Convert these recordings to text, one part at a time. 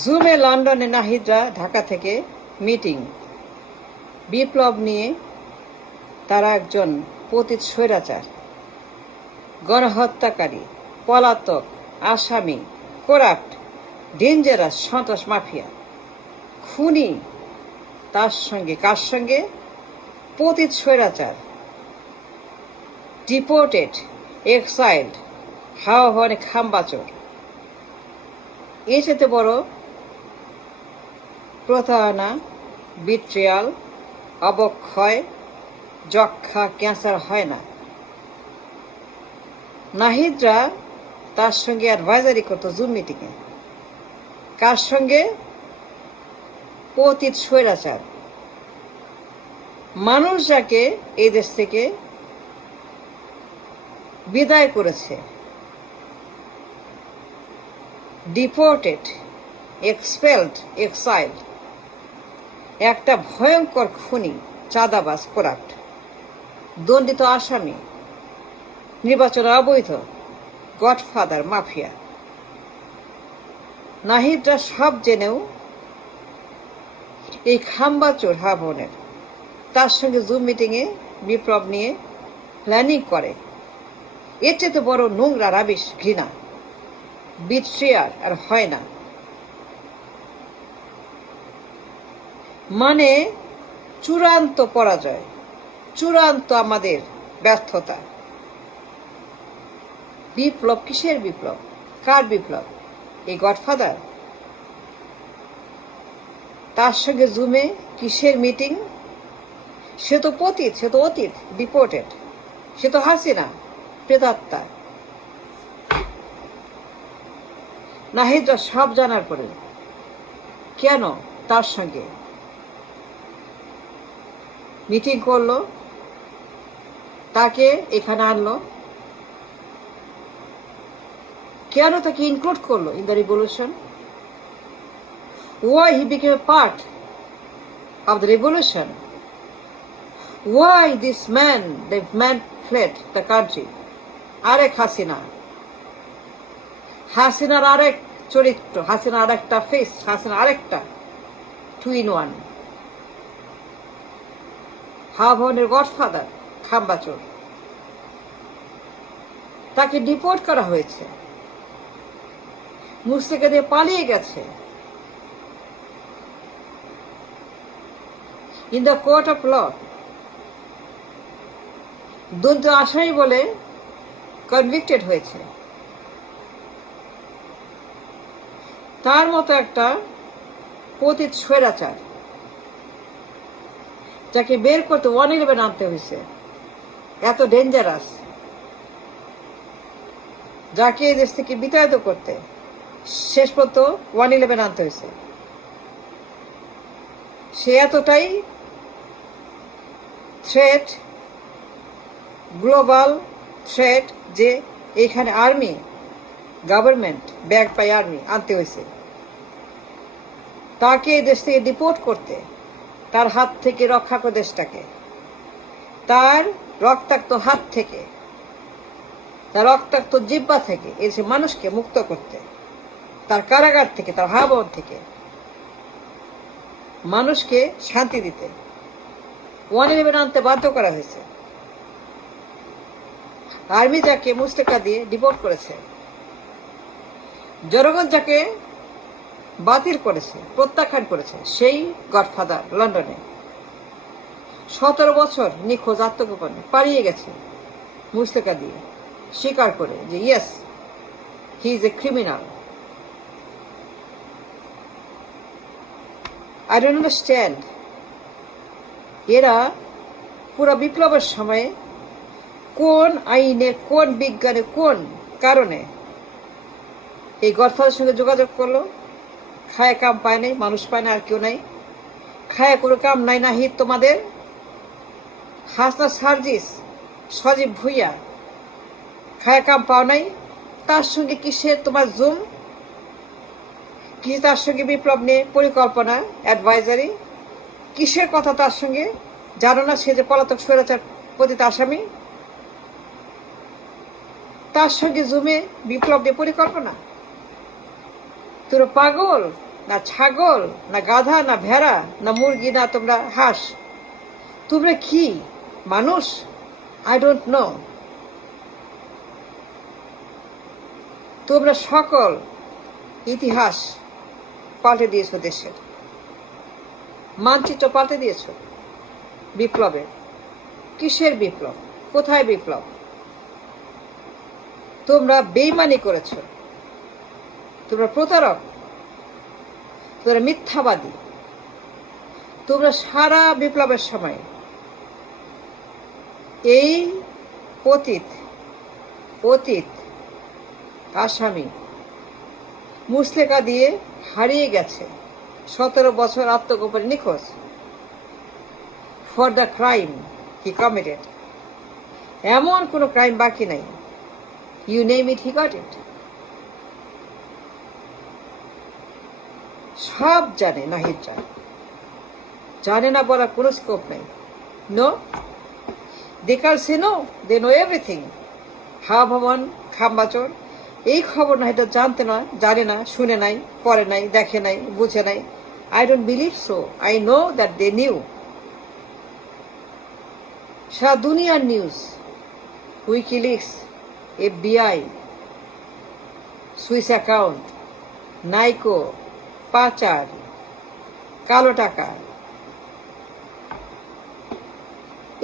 জুমে লন্ডনে নাহিদরা ঢাকা থেকে মিটিং। বিপ্লব নিয়ে তারা একজন পতিত স্বৈরাচার, গণহত্যাকারী, পলাতক, আসামি, করাপ্ট, ডেঞ্জারাস সন্ত্রাস মাফিয়া, খুনি। তার সঙ্গে কার সঙ্গে? পতিত স্বৈরাচার, ডিপোর্টেড, এক্সাইল্ড, হাওয়া ভবনে খাম্বাচোর। এর সাথে বড় প্রতারণা, বিট্রিয়াল, অবক্ষয়, যক্ষা, ক্যান্সার হয় না। নাহিদরা তার সঙ্গে অ্যাডভাইজারি করতো জুম মিটিংয়ে। কার সঙ্গে? পতিত স্বৈরাচার। মানুষ যাকে এই দেশ থেকে বিদায় করেছে, ডিপোর্টেড, এক্সপেলড, এক্সাইল্ড, একটা ভয়ঙ্কর খুনি, চাঁদাবাজ, করাপ্ট, দণ্ডিত আসামি, নির্বাচনে অবৈধ, গডফাদার, মাফিয়া। নাহিদরা সব জেনেও এই খাম্বাচোর হাওয়া ভবনের তার সঙ্গে জুম মিটিংয়ে বিপ্লব নিয়ে প্ল্যানিং করে। এর চেয়ে বড় নোংরা, রাবিশ, ঘৃণা, বিট্রিয়ার আর হয় না। মানে চূড়ান্ত পরাজয়, চূড়ান্ত আমাদের ব্যর্থতা। বিপ্লব কিসের বিপ্লব? কার বিপ্লব? এই গডফাদার। তার সঙ্গে জুমে কিসের মিটিং? সে তো পতিত, সে তো অতীত, ডিপোর্টেড, সে তো হাসিনা, প্রেতাত্মা। নাহিদরা সব জানার পরে কেন তার সঙ্গে মিটিং করলো, তাকে এখানে আনলো, কেন তাকে ইনক্লুড করলো in the revolution? Why he became a part of the revolution? Why this man, the man fled the country? আরেক হাসিনা, হাসিনার আরেক চরিত্র, হাসিনা আরেকটা ফেস, হাসিনা আরেকটা 2 in 1। হাওয়া ভবনের গডফাদার, খাম্বাচোর। তাকে ডিপোর্ট করা হয়েছে, মুসলিকা দিয়ে পালিয়ে গেছে। In the court of law দণ্ড আসামি বলে কনভিক্টেড হয়েছে। তার মতো একটা পতিত স্বৈরাচার যাকে বের করতে 111 আনতে হয়েছে, এত ডেঞ্জারাস, যাকে এই দেশ থেকে বিতাড়িত করতে শেষ পর্যন্ত 111 আনতে হয়েছে। সে এতটাই থ্রেট, গ্লোবাল থ্রেট, যে এখানে army, government back by army আনতে হয়েছে। তাকে এই দেশ থেকে ডিপোর্ট করতে, তার হাত থেকে রক্ষা করে দেশটাকে, তার রক্তাক্ত হাত থেকে, তার রক্তাক্ত জিহ্বা থেকে এসে মানুষকে মুক্ত করতে, তার কারাগার থেকে, তার হাওয়া ভবন থেকে মানুষকে শান্তি দিতে 111 আনতে বাধ্য করা হয়েছে। আর্মি যাকে মুস্তাকা দিয়ে ডিপোর্ট করেছে, জনগণ যাকে বাতিল করেছে, প্রত্যাখ্যান করেছে, সেই গডফাদার লন্ডনে 17 বছর নিখোঁজ, আত্মগোপনে পালিয়ে গেছে মুস্তাকা দিয়ে, স্বীকার করে যে yes, he is a criminal. I don't understand. এরা পুরো বিপ্লবের সময় কোন আইনে, কোন বিজ্ঞানে, কোন কারণে এই গডফাদারের সঙ্গে যোগাযোগ করলো? খায় কাম পায় নাই, মানুষ পায় না, আর কেউ নাই। খায় কোনো কাম নাই নাহিদ তোমাদের। হাসনা সার্জিস, সজীব ভুইয়া, খায় কাম পাও নাই। তার সঙ্গে কিসের তোমার জুম? কি তার সঙ্গে বিপ্লব নিয়ে পরিকল্পনা, অ্যাডভাইজারি? কিসের কথা তার সঙ্গে? জানো না সে যে পলাতক স্বৈরাচার, পতিত আসামি? তার সঙ্গে জুমে বিপ্লব নিয়ে পরিকল্পনা? তোর পাগল? না ছাগল, না গাধা, না ভেড়া, না মুরগি, না তোমরা হাঁস? তোমরা কি মানুষ? I don't know. তোমরা সকল ইতিহাস পাল্টে দিয়েছো, দেশের মানচিত্র পাল্টে দিয়েছো বিপ্লবের। কিসের বিপ্লব? কোথায় বিপ্লব? তোমরা বেইমানি করেছো, তোমরা প্রতারক, তোমরা মিথ্যাবাদী। তোমরা সারা বিপ্লবের সময় এই অতীত আসামি মুসলেকা দিয়ে হারিয়ে গেছে 17 বছর আত্মগোপনে নিখোঁজ for the crime he committed. এমন কোনো ক্রাইম বাকি নাই। You name it, he got it. সব জানে নাহিদ জানে না বলার কোনো স্কোপ নেই। No, they can say no, they know everything. Hawa Bhaban, খাম্বাচর, এই খবর নাহিদ জানতে নয়, জানে না, শুনে নাই, পড়ে নাই, দেখে নাই, বুঝে নাই। I don't believe so. I know that they knew. সারা দুনিয়ার news, WikiLeaks, FBI, Swiss account, Niko, পাচার, কালো টাকা।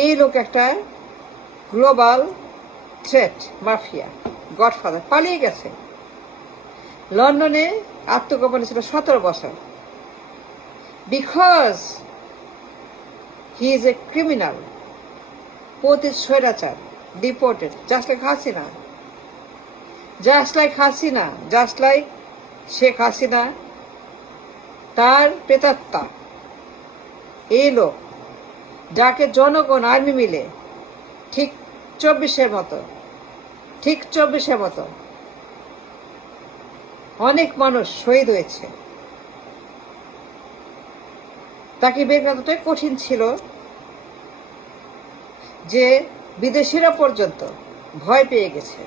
এই লোক একটা গ্লোবাল থ্রেট, মাফিয়া, গডফাদার। পালিয়ে গেছে। লন্ডনে আত্মগোপনে ছিল 17 বছর। Because he is a criminal, পতিত স্বৈরাচার, deported, just like Hasina, just like Sheikh Hasina. তার প্রেতাত্মা এই লোক, যাকে জনগণ আর্মি মিলে ঠিক 24-এর মতো অনেক মানুষ শহীদ হয়েছে। তাকে বের করাটাই কঠিন ছিল যে বিদেশিরা পর্যন্ত ভয় পেয়ে গেছে।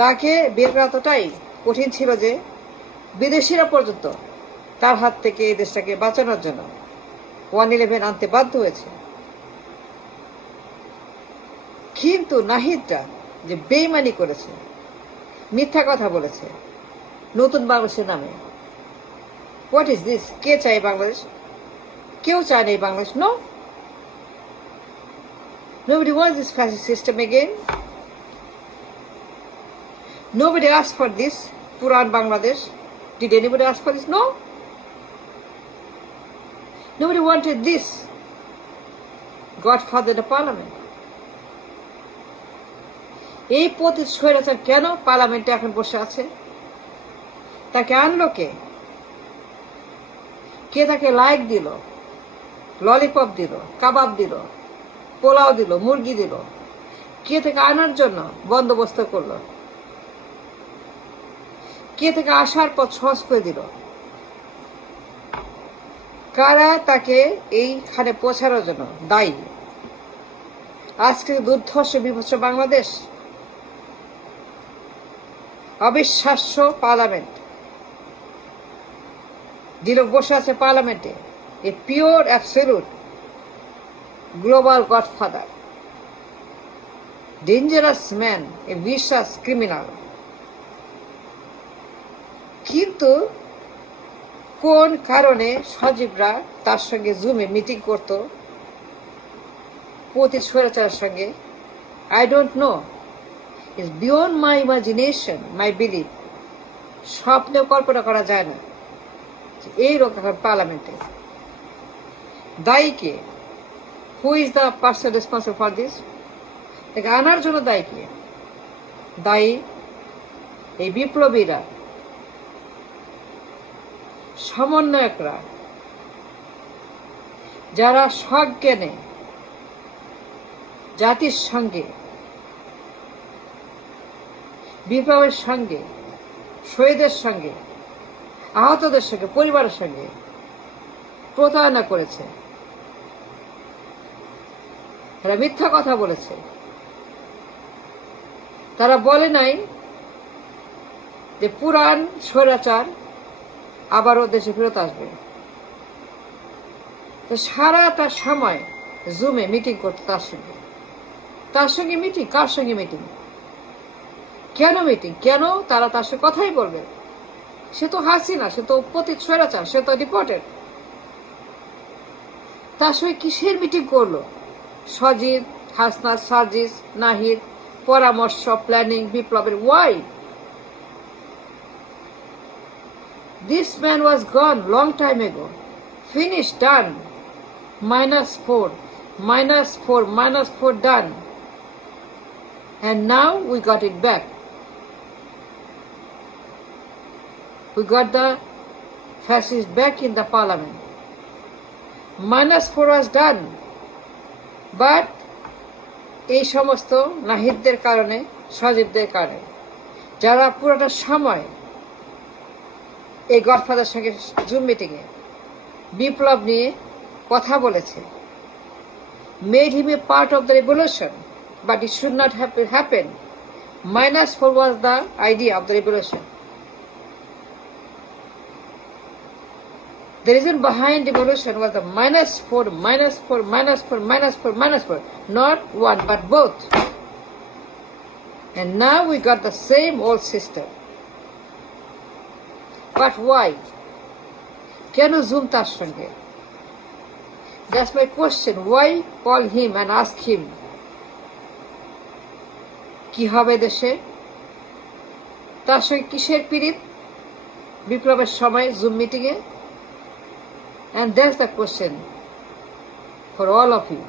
তাকে বের করাটাই কঠিন ছিল যে বিদেশিরা পর্যন্ত তার হাত থেকে এই দেশটাকে বাঁচানোর জন্য 111 আনতে বাধ্য হয়েছে। কিন্তু নাহিদরা যে বেইমানি করেছে, মিথ্যা কথা বলেছে নতুন বাংলাদেশের নামে। What is this? কে চায় বাংলাদেশ? কেউ চায় না এই Bangladesh. No, nobody wants this fascist system again. Nobody asked for this Puran Bangladesh. Did anybody ask for this? No. Nobody wanted this Godfather the Parliament. এই পতিত স্বৈরাচার কেন পার্লামেন্টে এখন বসে আছে? তাকে আনলো কে? কে তাকে লাইক দিল, ললিপপ দিল, কাবাব দিল, পোলাও দিল, মুরগি দিল? কে থেকে আনার জন্য বন্দোবস্ত করলো? কে থেকে আসার পথ সহজ করে দিল? কারা তাকে এইখানে পৌঁছানোর জন্য দায়ী? আজকে দুর্ধর্ষ বিভৎস বাংলাদেশ, অবিশ্বাস্য পার্লামেন্ট, যে লোক বসে আছে পার্লামেন্টে, a pure absolute global godfather, dangerous man, a vicious criminal. কিন্তু কোন কারণে সজীবরা তার সঙ্গে জুমে মিটিং করত পতিত স্বৈরাচারের সঙ্গে? I don't know. It's beyond my imagination, my believe. স্বপ্নেও কল্পনা করা যায় না এই লোক এখন পার্লামেন্টে। দায়ী কে? Who is the person responsible for this? তাকে আনার জন্য দায়ী কে? দায়ী এই বিপ্লবীরা, সমন্বয়করা, যারা সজ্ঞানে জাতির সঙ্গে, বিপ্লবের সঙ্গে, শহীদের সঙ্গে, আহতদের সঙ্গে, পরিবারের সঙ্গে প্রতারণা করেছে। তারা মিথ্যা কথা বলেছে। তারা বলে নাই যে পুরান স্বৈরাচার আবারও দেশে ফেরত আসবে। তো সারাটা সময় জুমে মিটিং করতো তার সঙ্গে মিটিং, কার সঙ্গে মিটিং, কেন মিটিং, কেন তারা তার সঙ্গে কথাই বলবে? সে তো হাসিনা, সে তো পতিত স্বৈরাচার, সে তো ডিপোর্টেড। তার সঙ্গে কিসের মিটিং করলো? সজীব, হাসনাত, সাজিদ, নাহিদ, পরামর্শ, প্ল্যানিং, বিপ্লবের Y? This man was gone long time ago. Finished, done. -4, -4, -4 done. And now we got it back. We got the fascists back in the parliament. -4 was done. But এই সমস্ত নাহিদদের কারণে, সজীবদের কারণে, যারা পুরোটা সময় এই গডফাদার সঙ্গে জুম মিটিংয়ে বিপ্লব নিয়ে কথা বলেছে, made him a part of the revolution, but it should not have happened. -4 was the idea of the revolution. The reason behind revolution was the -4, -4, -4, -4, -4, not one but both. And now we got the same old system. But why? কেন zoom তার সঙ্গে? That's my question. Why call him and ask him? কি হবে দেশে? তার সঙ্গে কিসের পীড়িত বিপ্লবের সময় জুম মিটিংয়ে? And that's the question for all of you.